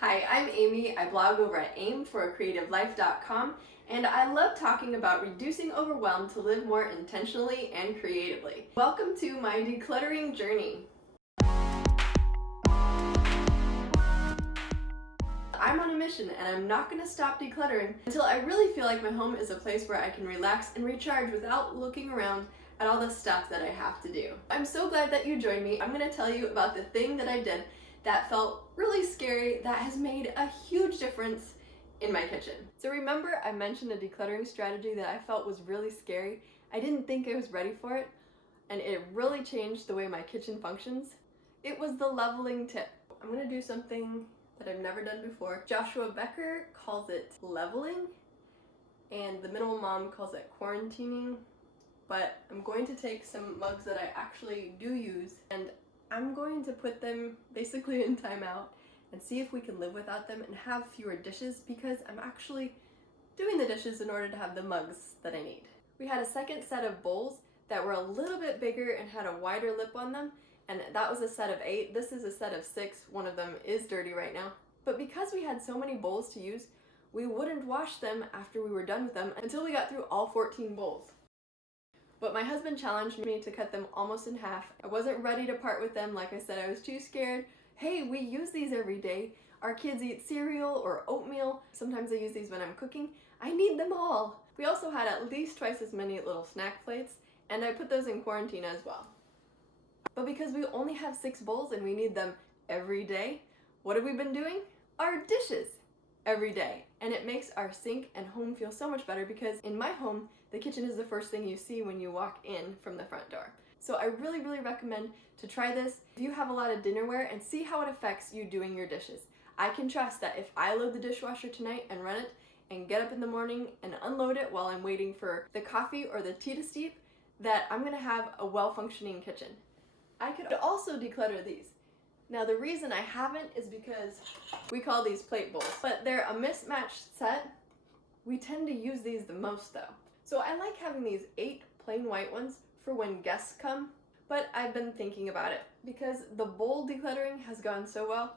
Hi, I'm Amy. I blog over at aimforacreativelife.com, and I love talking about reducing overwhelm to live more intentionally and creatively. Welcome to my decluttering journey. I'm on a mission and I'm not going to stop decluttering until I really feel like my home is a place where I can relax and recharge without looking around at all the stuff that I have to do. I'm so glad that you joined me. I'm going to tell you about the thing that I did that felt really scary that has made a huge difference in my kitchen. So remember I mentioned a decluttering strategy that I felt was really scary? I didn't think I was ready for it, and it really changed the way my kitchen functions. It was the leveling tip. I'm going to do something that I've never done before. Joshua Becker calls it leveling, and the Minimal Mom calls it quarantining. But I'm going to take some mugs that I actually do use, and I'm going to put them basically in timeout and see if we can live without them and have fewer dishes, because I'm actually doing the dishes in order to have the mugs that I need. We had a second set of bowls that were a little bit bigger and had a wider lip on them, and that was a set of 8. This is a set of 6. One of them is dirty right now. But because we had so many bowls to use, we wouldn't wash them after we were done with them until we got through all 14 bowls. But my husband challenged me to cut them almost in half. I wasn't ready to part with them. Like I said, I was too scared. Hey, we use these every day. Our kids eat cereal or oatmeal. Sometimes I use these when I'm cooking. I need them all. We also had at least twice as many little snack plates, and I put those in quarantine as well. But because we only have 6 bowls and we need them every day, what have we been doing? Our dishes every day. And it makes our sink and home feel so much better, because in my home, the kitchen is the first thing you see when you walk in from the front door. So I really recommend to try this if you have a lot of dinnerware and see how it affects you doing your dishes. I can trust that if I load the dishwasher tonight and run it and get up in the morning and unload it while I'm waiting for the coffee or the tea to steep, that I'm gonna have a well-functioning kitchen. I could also declutter these. Now the reason I haven't is because we call these plate bowls, but they're a mismatched set. We tend to use these the most though. So I like having these 8 plain white ones for when guests come, but I've been thinking about it. Because the bowl decluttering has gone so well,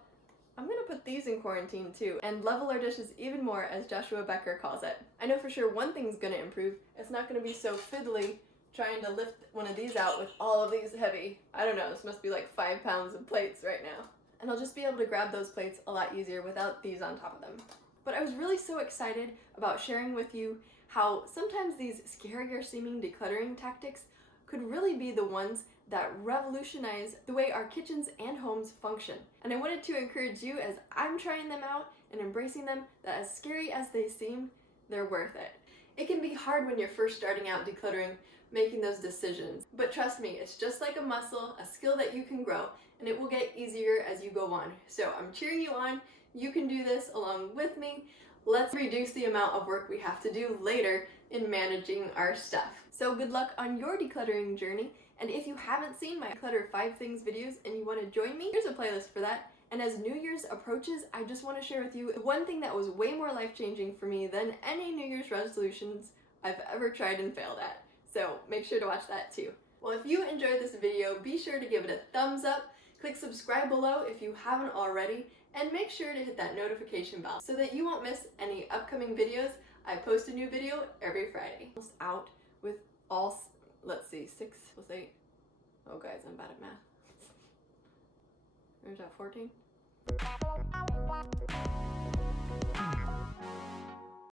I'm gonna put these in quarantine too and level our dishes even more, as Joshua Becker calls it. I know for sure one thing's gonna improve. It's not gonna be so fiddly trying to lift one of these out with all of these heavy, I don't know, this must be like 5 pounds of plates right now. And I'll just be able to grab those plates a lot easier without these on top of them. But I was really so excited about sharing with you how sometimes these scarier seeming decluttering tactics could really be the ones that revolutionize the way our kitchens and homes function. And I wanted to encourage you, as I'm trying them out and embracing them, that as scary as they seem, they're worth it. It can be hard when you're first starting out decluttering, making those decisions. But trust me, it's just like a muscle, a skill that you can grow, and it will get easier as you go on. So I'm cheering you on. You can do this along with me. Let's reduce the amount of work we have to do later in managing our stuff. So good luck on your decluttering journey. And if you haven't seen my Clutter 5 Things videos and you want to join me, here's a playlist for that. And as New Year's approaches, I just want to share with you one thing that was way more life-changing for me than any New Year's resolutions I've ever tried and failed at. So make sure to watch that too. Well, if you enjoyed this video, be sure to give it a thumbs up, click subscribe below if you haven't already, and make sure to hit that notification bell so that you won't miss any upcoming videos. I post a new video every Friday. Almost out with all, let's see, 6 plus 8. Oh guys, I'm bad at math. There's that 14.